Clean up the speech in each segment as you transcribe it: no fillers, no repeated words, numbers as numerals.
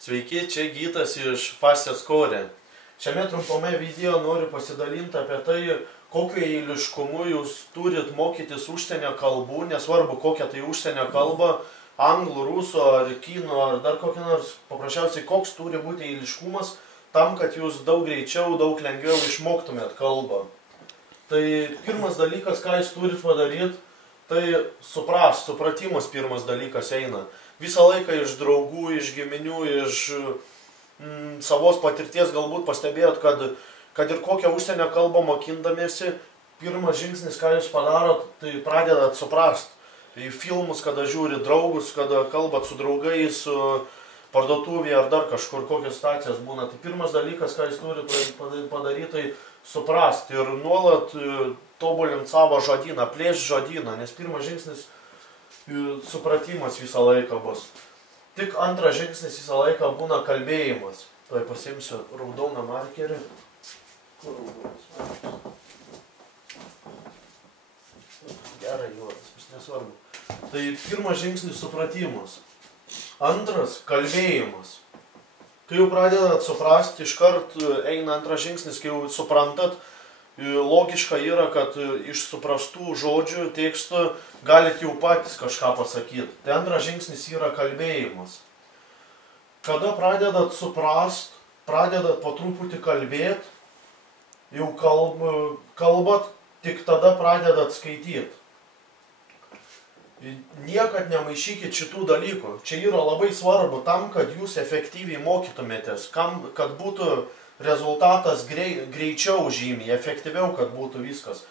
Sveiki, čia Gytas iš Fastest Core. Šiame trumpame video noriu pasidalinti apie tai, kokiu eiliškumu jūs turit mokytis užsienio kalbų, nesvarbu kokia tai užsienio kalba, anglų, rusų ar kinų ar dar kokia nors, paprasčiausiai koks turi būti eiliškumas tam, kad jūs daug greičiau, daug lengviau išmoktumėt kalbą. Tai pirmas dalykas, ką jūs turit padaryti, tai supratimas pirmas dalykas eina. Visą laiką iš draugų, iš giminių, iš savos patirties galbūt pastebėjot, kad ir kokią užsienio kalbą mokindamiesi, pirmas žingsnis, ką jūs padarot, tai pradedat suprast. Į filmus, kada žiūri draugus, kada kalbat su draugais, parduotuvėje ar dar kažkur, kokios situacijas būna. Tai pirmas dalykas, ką jūs turite padaryti, tai suprast ir nuolat tobulinti savo žodyną, plėšti žodyną, nes pirmas žingsnis supratimas visą laiką bus. Tik antras žingsnis visą laiką būna kalbėjimas. Tai pasiimsiu raudoną markerį. Kur raudonas markeris? Gerai, juodas, nesvarbu. Tai pirmas žingsnis supratimas. Antras kalbėjimas. Kai jau pradedat suprasti, iškart eina antras žingsnis, kai jau suprantat, logiška yra, kad iš suprastų žodžių, tekstų galit jau patys kažką pasakyti. Tai antras žingsnis yra kalbėjimas. Kada pradedat suprast, pradedat po truputį kalbėti, jau kalbat, tik tada pradedat skaityti. Niekad nemaišykit šitų dalykų. Čia yra labai svarbu tam, kad jūs efektyviai mokytumėtės, kad būtų rezultatas greičiau žymiai, efektyviau, kad būtų viskas.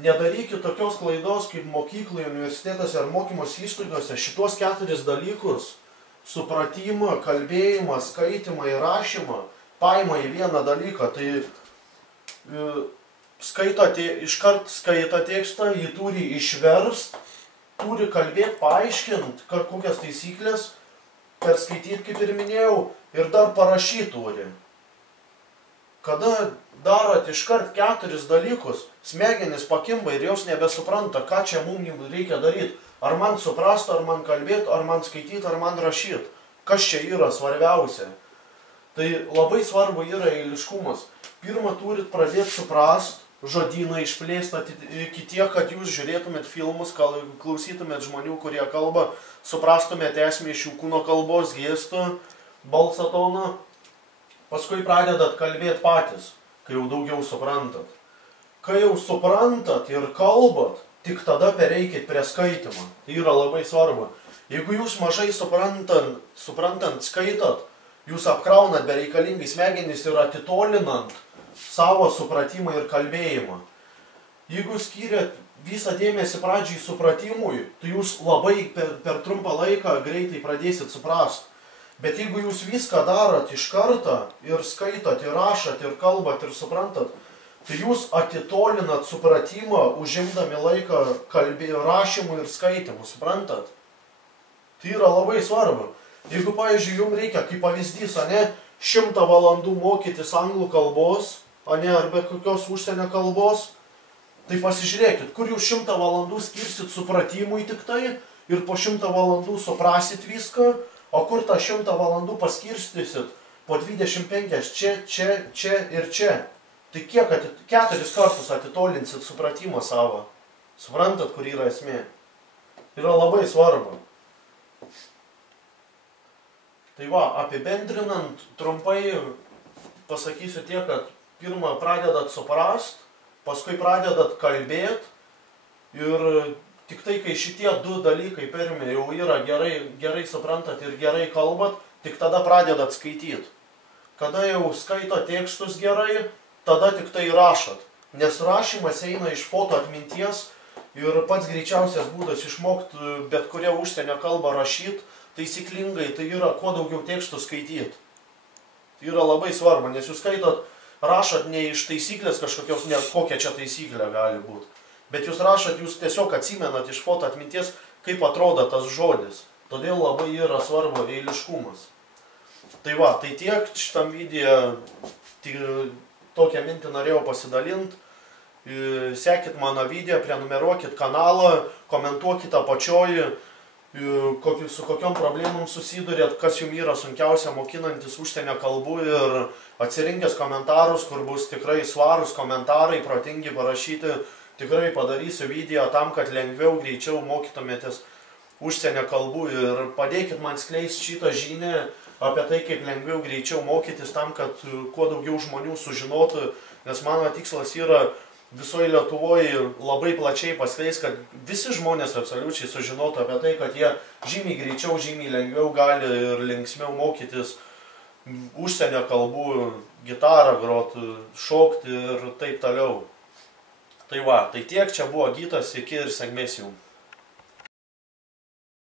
Nedarykit tokios klaidos, kaip mokykloje, universitetuose ar mokymosi įstaigose. Šitos 4 dalykus - supratimą, kalbėjimą, skaitimą ir rašymą - paima į vieną dalyką. Tai iškart skaito tekstą, jį turi išverst, turi kalbėti, paaiškinti, kokias taisyklės, perskaityti, kaip ir minėjau, ir dar parašyti turi. Kada darot iškart 4 dalykus, smegenys pakimba ir jos nebesupranta, ką čia mums reikia daryti. Ar man suprast, ar man kalbėti, ar man skaityti, ar man rašyti. Kas čia yra svarbiausia. Tai labai svarbu yra eiliškumas. Pirma, turit pradėti suprast, žodyną išplėsti iki tiek, kad jūs žiūrėtumėt filmus, klausytumėt žmonių, kurie kalba, suprastumėt esmę iš jų kūno kalbos, gestų, balso toną. Paskui pradedat kalbėti patys, kai jau daugiau suprantat. Kai jau suprantat ir kalbat, tik tada pereikit prie skaitimo. Tai yra labai svarbu. Jeigu jūs mažai suprantant skaitat, jūs apkraunat bereikalingai smegenis ir atitolinant savo supratimą ir kalbėjimą. Jeigu skiriat visą dėmesį pradžiai supratimui, tai jūs labai per trumpą laiką greitai pradėsit suprast. Bet jeigu jūs viską darot iš karto ir skaitot, ir rašot, ir kalbat, ir suprantat, tai jūs atitolinat supratimą, užimdami laiką rašymui ir skaitimui, suprantat? Tai yra labai svarbu. Jeigu, pavyzdžiui, jums reikia, kaip pavyzdys, 100 valandų mokytis anglų kalbos, arba kokios užsienio kalbos, tai pasižiūrėkit, kur jūs 100 valandų skirsit supratimui tik tai, ir po 100 valandų suprasit viską, o kur tą 100 valandų paskirstysit po 25 čia ir čia. Tai kiek 4 kartus atitolinsit supratimą savo. Suprantat, kur yra esmė. Yra labai svarbu. Tai va, apibendrinant, trumpai pasakysiu tiek, kad pirmą pradedat suprast, paskui pradedat kalbėti ir tik tai, kai šitie 2 dalykai pirmi jau yra gerai suprantat ir gerai kalbat, tik tada pradedat skaityti. Kada jau skaito tekstus gerai, tada tik tai rašot. Nes rašymas eina iš foto atminties ir pats greičiausias būdas išmokti bet kurią užsienio kalbą rašyti taisyklingai, tai yra kuo daugiau tekstų skaityti. Tai yra labai svarbu, nes jūs skaitot, rašot ne iš taisyklės kažkokios, net kokia čia taisyklė gali būti. Bet jūs rašot, jūs tiesiog atsimenat iš foto atminties, kaip atrodo tas žodis. Todėl labai yra svarbu eiliškumas. Tai va, tai tiek šitam video, tokią mintį norėjau pasidalinti. Sekit mano video, prenumeruokit kanalą, komentuokit apačioj. su kokiom problemom susidurėt, kas jums yra sunkiausia mokinantis užsienio kalbų ir atsirinkęs komentarus, kur bus tikrai svarūs komentarai, protingi parašyti, tikrai padarysiu video tam, kad lengviau, greičiau mokytumėtės užsienio kalbų ir padėkit man skleisti šitą žinią apie tai, kaip lengviau, greičiau mokytis tam, kad kuo daugiau žmonių sužinotų, nes mano tikslas yra visoje Lietuvoje labai plačiai paskleis, kad visi žmonės absoliučiai sužinotų apie tai, kad jie žymiai greičiau, žymiai lengviau gali ir linksmiau mokytis užsienio kalbų, gitarą groti, šokti ir taip toliau. Tai va, tai tiek, čia buvo Gytas, iki ir sėkmės jums.